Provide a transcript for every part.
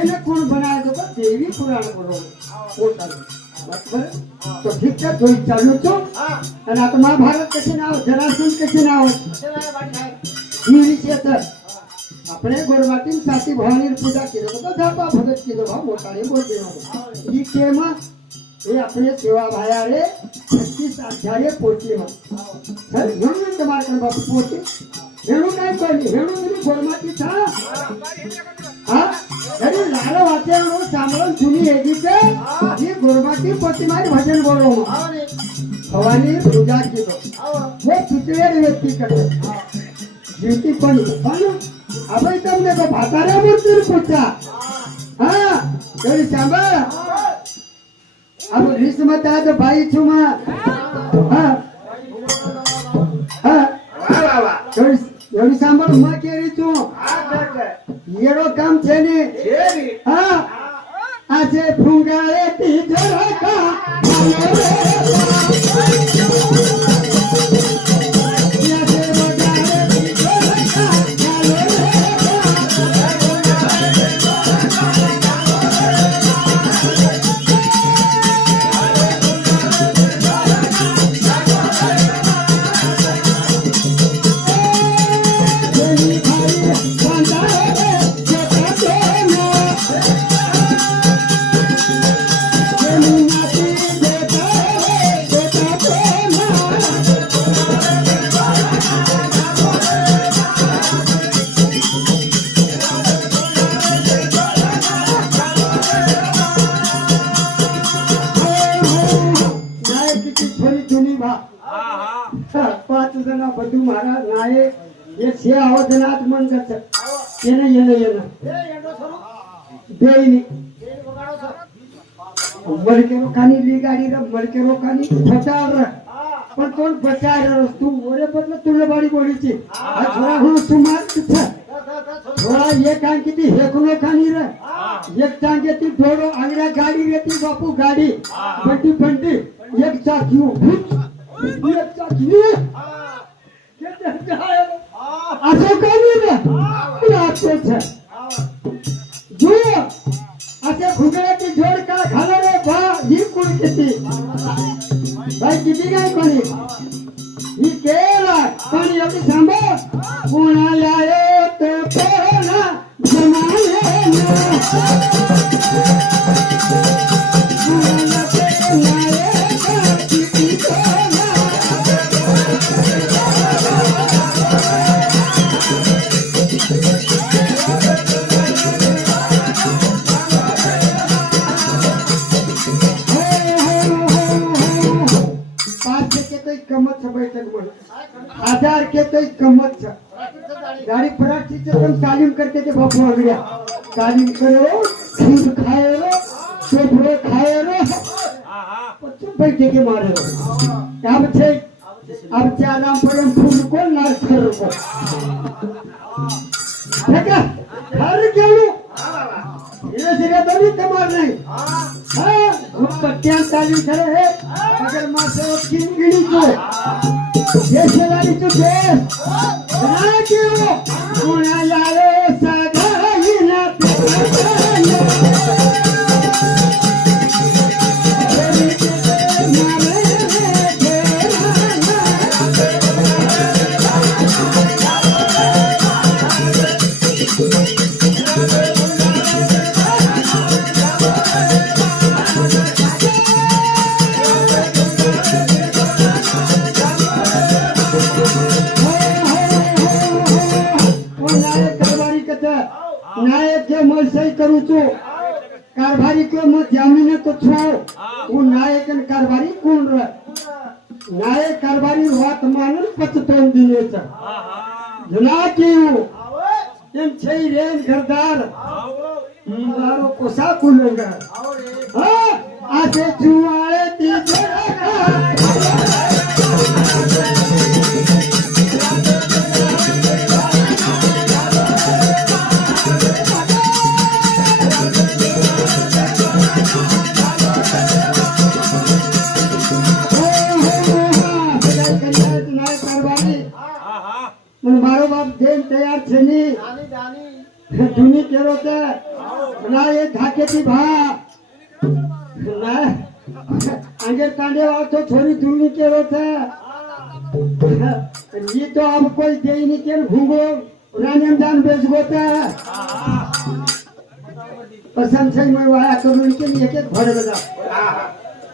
એને કોણ બનાવે તો દેવી પુરાણ બોલો પોતાનું બરાબર તો ઠીક છે જોઈ ચાલુ છો અને આ તો મહાભારત કશે ના આવે જરાસંઘ કશે ના આવે એ વિશે તો આપણે ગોરવાટી સાચી ભવાની પૂજા કીધો તો જાપા ભગત કીધો ભાવ મોટાને બોલ દેવાનો ઈ કેમાં એ આપણે સેવા ભાયા રે 36 અધ્યાય પોટલીમાં સર ઘણું તમારે કણ બાપુ પોટલી હેણું કાઈ કોઈ હેણું ની ગોરમાટી થા હા અરે લાલો વાતેનો સાંભળન સુની એજી છે એ ગોરમાટી પોટલી મારી ભજન બોલો ભવાની પૂજા કીધો वो पिछले व्यक्ति करे जीती पण अबे तुमने तो भातारे मूर्ति पूछा हाँ तेरी सांबा अब रिस मत आ तो भाई छुमा हाँ हाँ तेरी सांबा मैं कह रही छू ये रो काम छे ने हाँ आजे फुंगाए तीजरा का पण कोण बचार तू ओरे बदल तुला बाडी बोलीची थोडा हो तू मार थोडा एक आण किती हेकुनो खानी रे एक टांगे ती थोडो आंगड्या गाडी रेती बापू गाडी बंटी बंटी एक चाकी एक चाकी असं काही रे आपले छे जो असे घुगड्याची जोड का घाला रे बा ही कोण किती भाई किती काय कोणी ही केला पण एवढी सांभाळ कोणाला येत पोना जमाने हजार के तो कमत गाड़ी फराठी से तुम तालीम करते थे बापू अगड़िया तालीम करो खीर खाए रो चोपड़े खाए रो बच्चों बैठे के मारे रो अब क्या नाम पर हम फूल को नार कर को देखा घर क्या लो ये जगह तो नहीं कमार नहीं हाँ बच्चियां तालीम करे है अगर माँ से वो किंगड़ी को ये शेरानी तो देश राजी हो उन्हें लाले सगाई ना नायक के मैं सही करूँ तो कारभारी के मैं जामीन तो छो वो नायक न कारभारी कौन रहा नायक कारभारी बात मानन 55 दिने चा जना क्यों इन छई रेन घरदार मारो कोसा कुलेगा हाँ आसे जुआले तीजे मारो बाप देन तैयार छे नी जूनी केरो के ना ये धाकेती भा ना अंगे कांडे वातो छोरी दूनी केलो था ये तो अब कोई दे ही नहीं के भूंगो रानियम दान बेच गोता पसंद से मैं वाया करूँ के लिए एक भर बजा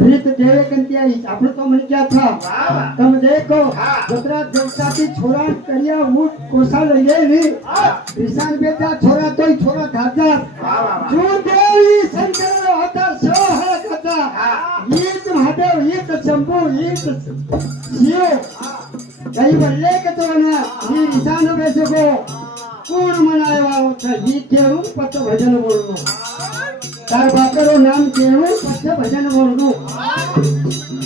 रीत देवे कंती आई आपने तो मन क्या था तुम देखो दूसरा जगताती छोरा करिया ऊट कोसा लगे नहीं किसान बेटा छोरा तो ही छोरा धाजा जो देवी शंकर होता सो है कथा ये तो महादेव ये तो शंभू ये तो शिव कई बल्ले के तो ना ये किसान बेचो को कौन मनाए वाला था ये केरू पत भजन बोलनो तार बाकरो नाम केरू पत भजन बोलनो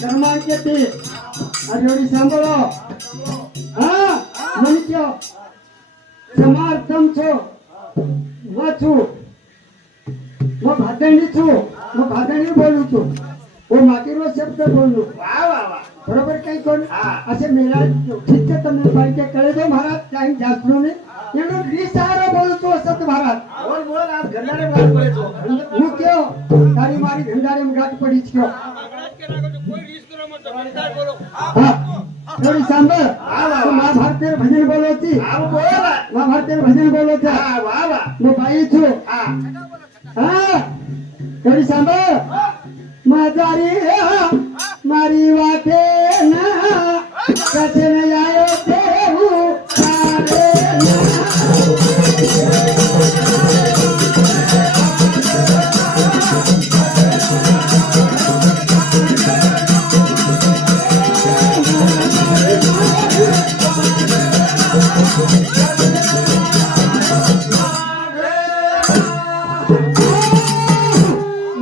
कर्मा के ते अजोड़ी सांभळो हां मनुष्य समार्थम छो वाचू वो भादंडी छो वो भादंडी बोलू छो वो मातीरो शब्द बोलू वाह वाह वाह बरोबर काही कोण असे मेला ठीक आहे तुम्ही पाहिजे कळे दो महाराज टाइम जास्तनो ने एनो विसारा बोलतो असत महाराज बोल बोल आज घंडारे गाठ पडे तो હું કયો તારી મારી ઘંડારે ગાठ પડી છે કયો કોઈ રીસ કરો મત ઘંડાર બોલો હા થોડી સાંભળ તો મહાભારતેર ભજન બોલો છી હા બોલ મહાભારતેર ભજન બોલો છે હા વાહ વાહ હું ભાઈ છું હા થોડી સાંભળ મારી મારી વાતે ના કશે ન આયો દેવું તારે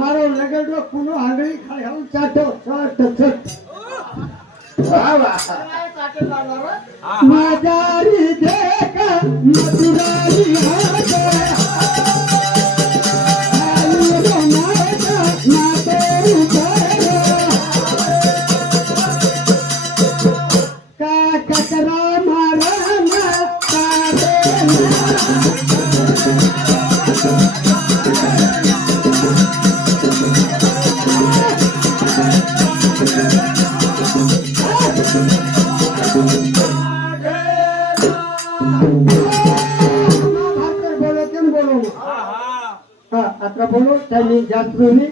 મારો લગડો કુનો આંગળી ખાય હું ચાટો ચાટ ચાટ વાહ વાહ ચાટે લાલો માજારી દેખ મધુરારી હાજે આલુરો માતા માતે ઉભરે કા કકરા મારા ના તારે आता बोलो त्यांनी जास्त दोन्ही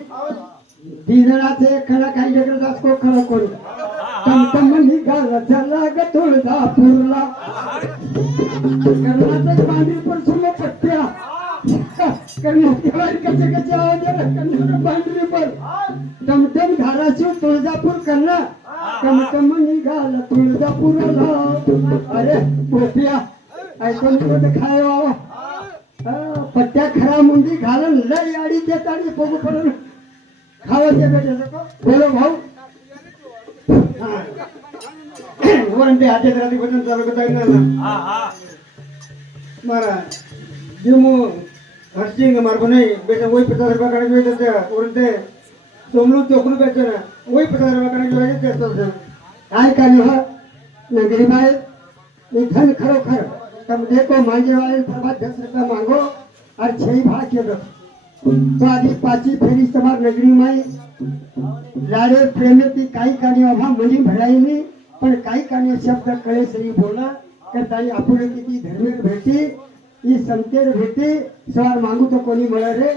दिजणाचे खरा काही जगत जास्त खरं करू तमतम निघाला चला ग तुळजापूरला कर्णाचं बांधील पण सुनो पट्ट्या कर्णाची वारी कसे कसे आवाज कर्णाचं बांधली पण तमतम धाराशिव तुळजापूर कर्णा तमतम निघाला तुळजापूरला अरे पोट्या ऐकून कोण खाय बाबा पट्ट्या खरा मुंडी घालून लई आडी देताडी बघू पडून खावाचे भेटे बोलो भाऊ वरंते हाते रात्री वजन चालू करता येणार ना मारा जिमू हर्षिंग मारको नाही बेटा वही 50 रुपये काढायचे होते त्या वरंते सोमलू चोकलू बेचे ना वही 50 रुपये काढायचे होते तेच काय कानी हो नगरी बाई निधन खरोखर तब देखो मांगे वाले प्रभात 10 रुपया मांगो और 6 भाग के दो तो आदि पाची फेरी समार नगरी माई लाडे प्रेमे ती काही कानी अभा मनी भराई नहीं पण काही कानी शब्द कळे सरी बोला करताई आपुले किती धर्मेर भेटी ई संतेर भेटी सवार मांगू तो कोणी मळे रे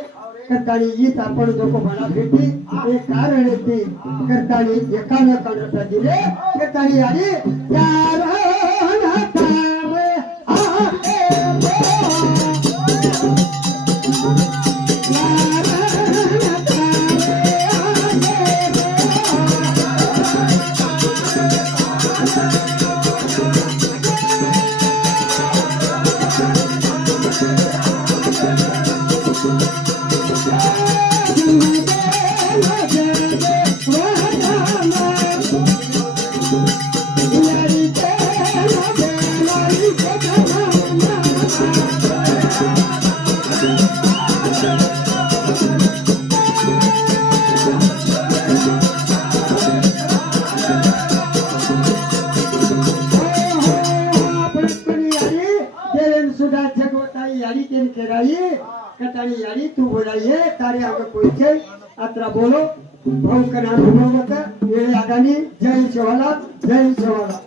करताई ईच आपण जोको बना भेटी ए कारण येते करताई एकाने काढता दिले करताई आली यार Yeah. बोलाइए तारे आगे पहुंचे अतरा बोलो भाव का नाम होता ये आगानी जय शिवाला जय शिवाला